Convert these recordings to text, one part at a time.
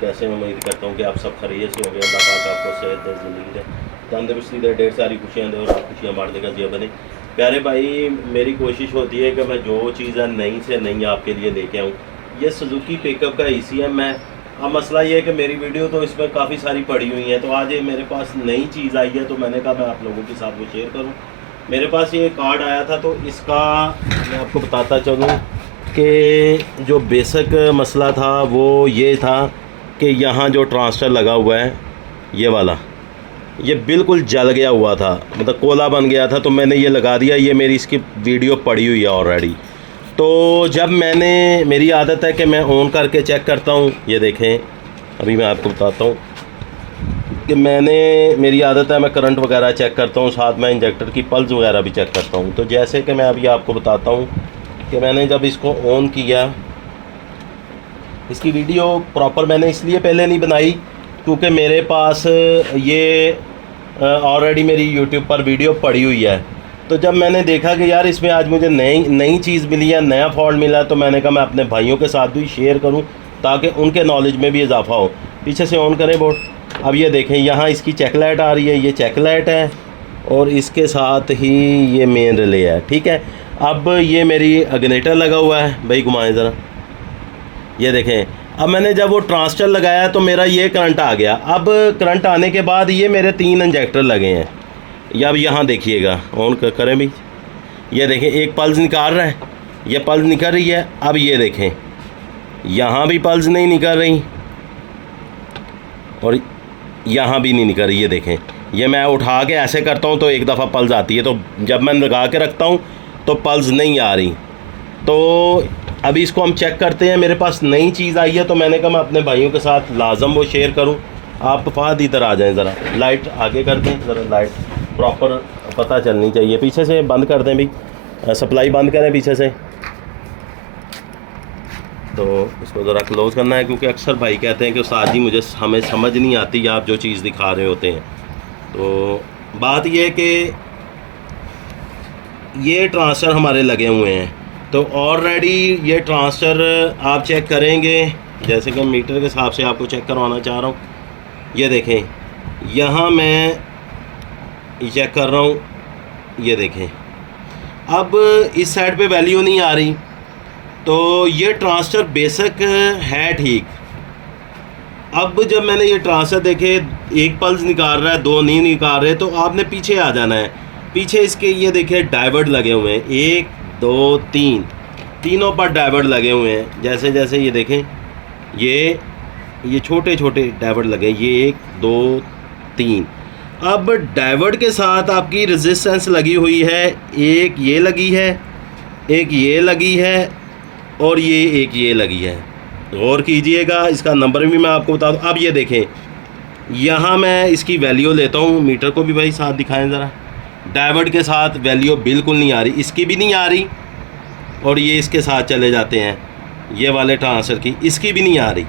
कैसे हैं? उम्मीद करता हूँ कि आप सब खैरियत से होंगे। अल्लाह पाक आपको सेहत दे, ज़िंदगी दे, तंदुरुस्ती दे, ढेर सारी खुशियाँ दे और आप खुशियाँ बांटने का ज़रिया बने। प्यारे भाई, मेरी कोशिश होती है कि मैं जो चीज़ें नई से नई आपके लिए लेके आऊँ। ये सुजुकी पिकअप का ECM है। अब मसला ये है कि मेरी वीडियो तो इसमें काफ़ी सारी पड़ी हुई है, तो आज ये मेरे पास नई चीज़ आई है, तो मैंने कहा मैं आप लोगों के साथ वो शेयर करूँ। मेरे पास ये कार्ड आया था, तो इसका मैं आपको बताता चलूँ कि जो बेसिक मसला था वो ये था कि यहाँ जो ट्रांसफर लगा हुआ है ये वाला, ये बिल्कुल जल गया हुआ था, मतलब कोला बन गया था। तो मैंने ये लगा दिया, ये मेरी इसकी वीडियो पड़ी हुई है ऑलरेडी। तो जब मैंने, मेरी आदत है कि मैं ऑन करके चेक करता हूँ। ये देखें, अभी मैं आपको बताता हूँ कि मेरी आदत है मैं करंट वगैरह चेक करता हूँ, साथ में इंजेक्टर की पल्स वगैरह भी चेक करता हूँ। तो जैसे कि मैं अभी आपको बताता हूँ कि मैंने जब इसको ऑन किया, इसकी वीडियो प्रॉपर मैंने इसलिए पहले नहीं बनाई क्योंकि मेरे पास ये ऑलरेडी मेरी यूट्यूब पर वीडियो पड़ी हुई है। तो जब मैंने देखा कि यार इसमें आज मुझे नई चीज़ मिली है, नया फॉल्ट मिला, तो मैंने कहा मैं अपने भाइयों के साथ भी शेयर करूं ताकि उनके नॉलेज में भी इजाफा हो। पीछे से ऑन करें बोर्ड। अब ये देखें, यहाँ इसकी चेक लाइट आ रही है, ये चेक लाइट है और इसके साथ ही ये मेन रिले है। ठीक है, अब ये मेरी अग्नेटर लगा हुआ है। भाई घुमाएं ज़रा, ये देखें। अब मैंने जब वो ट्रांसटर लगाया तो मेरा ये करंट आ गया। अब करंट आने के बाद ये मेरे 3 इंजेक्टर लगे हैं। या अब यहाँ देखिएगा, ऑन करें भी, ये देखें एक पल्स निकाल रहा है, ये पल्स निकल रही है। अब ये देखें, यहाँ भी पल्स नहीं निकल रही और यहाँ भी नहीं निकल रही। ये देखें, ये मैं उठा के ऐसे करता हूँ तो एक दफ़ा पल्स आती है, तो जब मैं लगा के रखता हूँ तो पल्स नहीं आ रही। तो अभी इसको हम चेक करते हैं। मेरे पास नई चीज़ आई है, तो मैंने कहा मैं अपने भाइयों के साथ लाजम वो शेयर करूं। आप फाद इधर आ जाएं, ज़रा लाइट आगे कर दें, ज़रा लाइट प्रॉपर पता चलनी चाहिए। पीछे से बंद कर दें भाई, सप्लाई बंद करें पीछे से। तो इसको ज़रा क्लोज़ करना है क्योंकि अक्सर भाई कहते हैं कि उस्ताद जी हमें समझ नहीं आती आप जो चीज़ दिखा रहे होते हैं। तो बात यह है कि ये ट्रांसफ़र हमारे लगे हुए हैं, तो ऑलरेडी ये ट्रांसफ़र आप चेक करेंगे, जैसे कि मीटर के हिसाब से आपको चेक करवाना चाह रहा हूँ। ये देखें, यहाँ मैं चेक कर रहा हूँ, ये देखें। अब इस साइड पे वैल्यू नहीं आ रही, तो ये ट्रांसफ़र बेसिक है ठीक। अब जब मैंने ये ट्रांसफ़र देखे, एक पल्स निकाल रहा है, 2 नहीं निकाल रहे, तो आपने पीछे आ जाना है। पीछे इसके ये देखें डाइवर्ट लगे हुए हैं, 1 2 3, तीनों पर डाइवर्ट लगे हुए हैं। जैसे जैसे ये देखें, ये छोटे छोटे डाइवर्ट लगे, ये 1 2 3। अब डाइवर्ट के साथ आपकी रेजिस्टेंस लगी हुई है, एक ये लगी है, एक ये लगी है और ये एक ये लगी है। गौर कीजिएगा, इसका नंबर भी मैं आपको बता दूँ। अब ये देखें, यहाँ मैं इसकी वैल्यू लेता हूँ, मीटर को भी भाई साथ दिखाएं ज़रा। डाइवर्ट के साथ वैल्यू बिल्कुल नहीं आ रही, इसकी भी नहीं आ रही और ये इसके साथ चले जाते हैं, ये वाले ट्रांसफ़र की इसकी भी नहीं आ रही।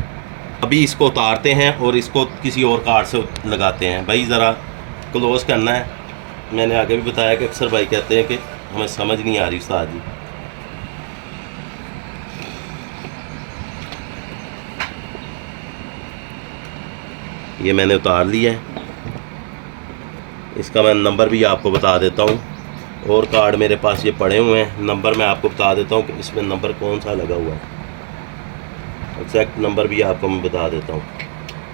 अभी इसको उतारते हैं और इसको किसी और कार्ड से लगाते हैं। भाई ज़रा क्लोज़ करना है। मैंने आगे भी बताया कि अक्सर भाई कहते हैं कि हमें समझ नहीं आ रही उस्ताद जी। ये मैंने उतार लिया है, इसका मैं नंबर भी आपको बता देता हूँ। और कार्ड मेरे पास ये पड़े हुए हैं, नंबर मैं आपको बता देता हूँ कि इसमें नंबर कौन सा लगा हुआ है। एग्जैक्ट नंबर भी आपको मैं बता देता हूँ।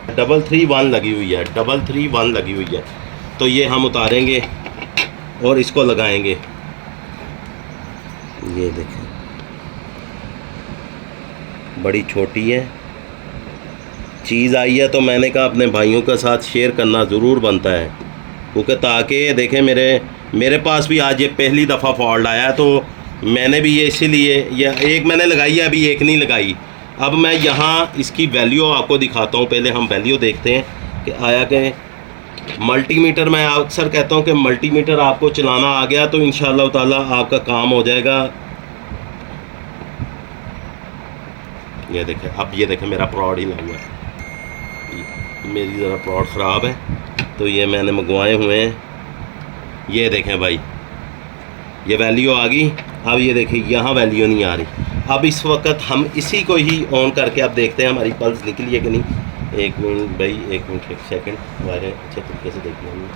331 लगी हुई है, 331 लगी हुई है। तो ये हम उतारेंगे और इसको लगाएंगे। ये देखें, बड़ी छोटी है चीज़ आई है, तो मैंने कहा अपने भाइयों के साथ शेयर करना ज़रूर बनता है, क्योंकि ताकि देखें मेरे पास भी आज ये पहली दफ़ा फॉल्ट आया, तो मैंने भी ये इसीलिए एक मैंने लगाई है, अभी एक नहीं लगाई। अब मैं यहाँ इसकी वैल्यू आपको दिखाता हूँ। पहले हम वैल्यू देखते हैं कि आया कि मल्टीमीटर, मैं अक्सर कहता हूँ कि मल्टीमीटर आपको चलाना आ गया तो इंशाअल्लाह ताला आपका काम हो जाएगा। ये देखें, अब ये देखें मेरा प्रॉड ही लगा हुआ है, मेरी ज़रा प्रॉड ख़राब है, तो ये मैंने मंगवाए हुए हैं। ये देखें भाई, ये वैल्यू आ गई। अब ये देखिए यहाँ वैल्यू नहीं आ रही। अब इस वक्त हम इसी को ही ऑन करके अब देखते हैं हमारी पल्स निकली है कि नहीं। एक मिनट भाई, एक मिनट, एक सेकंड। वायर अच्छे तरीके से देखिए हमने।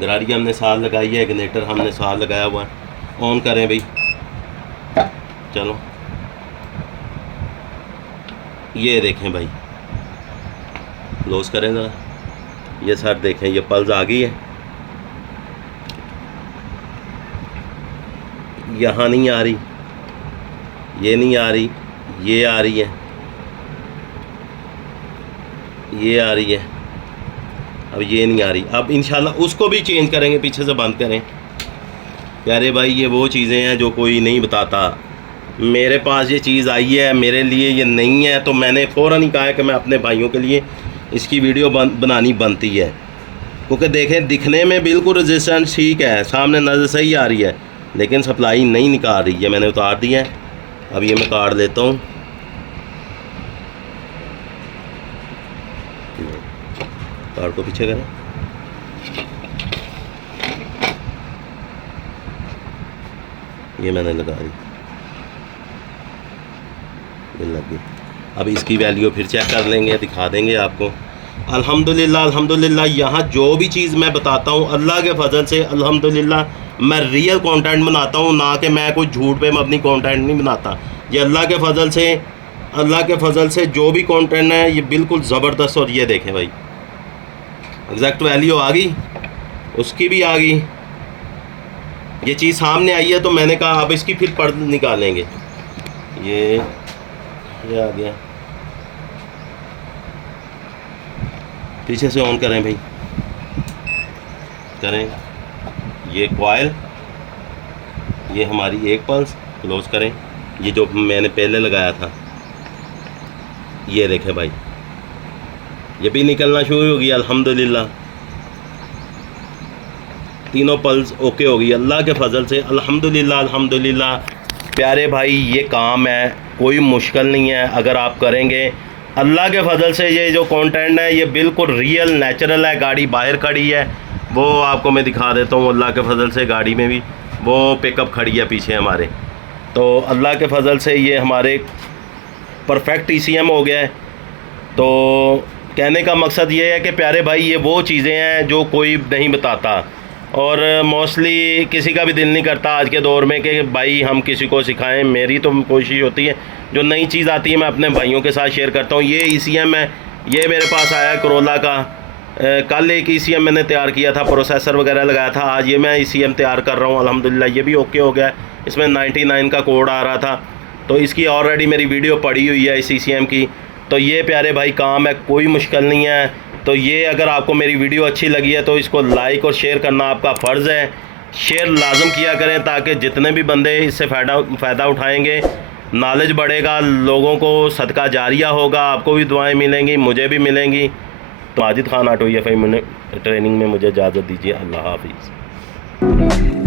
गरारी हमने साल लगाई है, इग्निटर हमने साल लगाया हुआ है। ऑन करें भाई, चलो ये देखें भाई, क्लोज करें ज़रा। ये सर देखें, ये पल्स आ गई है। यहाँ नहीं आ रही, ये नहीं आ रही, ये आ रही है, ये आ रही है, अब ये नहीं आ रही। अब इंशाल्लाह उसको भी चेंज करेंगे, पीछे से बंद करें। प्यारे भाई ये वो चीज़ें हैं जो कोई नहीं बताता। मेरे पास ये चीज़ आई है, मेरे लिए ये नहीं है, तो मैंने फ़ौरन ही कहा है कि मैं अपने भाइयों के लिए इसकी वीडियो बनानी बनती है। क्योंकि देखें, दिखने में बिल्कुल रेजिस्टेंस ठीक है, सामने नज़र सही आ रही है, लेकिन सप्लाई नहीं निकाल रही है। मैंने उतार दिया है, अब ये मैं काट लेता हूँ। कार्ड को पीछे करें। ये मैंने लगा दी, ये लग गई। अब इसकी वैल्यू फिर चेक कर लेंगे, दिखा देंगे आपको। अल्हम्दुलिल्लाह अल्हम्दुलिल्लाह, यहाँ जो भी चीज़ मैं बताता हूँ अल्लाह के फजल से अल्हम्दुलिल्लाह मैं रियल कंटेंट बनाता हूँ, ना कि मैं कोई झूठ पे मबनी कंटेंट नहीं बनाता। ये अल्लाह के फजल से, अल्लाह के फजल से जो भी कंटेंट है ये बिल्कुल ज़बरदस्त। और ये देखें भाई, एग्जैक्ट वैल्यू आ गई, उसकी भी आ गई, ये चीज़ सामने आई है। तो मैंने कहा अब इसकी फिर पर्द निकालेंगे। ये आ गया, पीछे से ऑन करें भाई, करें। ये कॉइल, ये हमारी एक पल्स, क्लोज करें। ये जो मैंने पहले लगाया था, ये देखें भाई, ये भी निकलना शुरू हो गई अल्हम्दुलिल्लाह। तीनों पल्स ओके हो गई अल्लाह के फजल से अल्हम्दुलिल्लाह अल्हम्दुलिल्लाह। प्यारे भाई ये काम है, कोई मुश्किल नहीं है, अगर आप करेंगे अल्लाह के फजल से। ये जो कंटेंट है ये बिल्कुल रियल नेचुरल है। गाड़ी बाहर खड़ी है, वो आपको मैं दिखा देता हूँ। अल्लाह के फजल से गाड़ी में भी वो पिकअप खड़ी है पीछे हमारे। तो अल्लाह के फजल से ये हमारे परफेक्ट ECM हो गया है। तो कहने का मकसद ये है कि प्यारे भाई ये वो चीज़ें हैं जो कोई नहीं बताता, और मोस्टली किसी का भी दिल नहीं करता आज के दौर में कि भाई हम किसी को सिखाएं। मेरी तो कोशिश होती है जो नई चीज़ आती है मैं अपने भाइयों के साथ शेयर करता हूँ। ये ECM है, ये मेरे पास आया करोला का। कल एक ECM मैंने तैयार किया था, प्रोसेसर वगैरह लगाया था। आज ये मैं ECM तैयार कर रहा हूँ अल्हम्दुलिल्लाह, ये भी ओके हो गया। इसमें 99 का कोड आ रहा था, तो इसकी ऑलरेडी मेरी वीडियो पड़ी हुई है इस ECM की। तो ये प्यारे भाई काम है, कोई मुश्किल नहीं है। तो ये अगर आपको मेरी वीडियो अच्छी लगी है तो इसको लाइक और शेयर करना आपका फ़र्ज़ है। शेयर लाजम किया करें ताकि जितने भी बंदे इससे फ़ायदा उठाएंगे, नॉलेज बढ़ेगा, लोगों को सदका जारिया होगा, आपको भी दुआएं मिलेंगी, मुझे भी मिलेंगी। तो Majid Khan auto FI training में मुझे इजाज़त दीजिए। अल्लाह हाफिज़।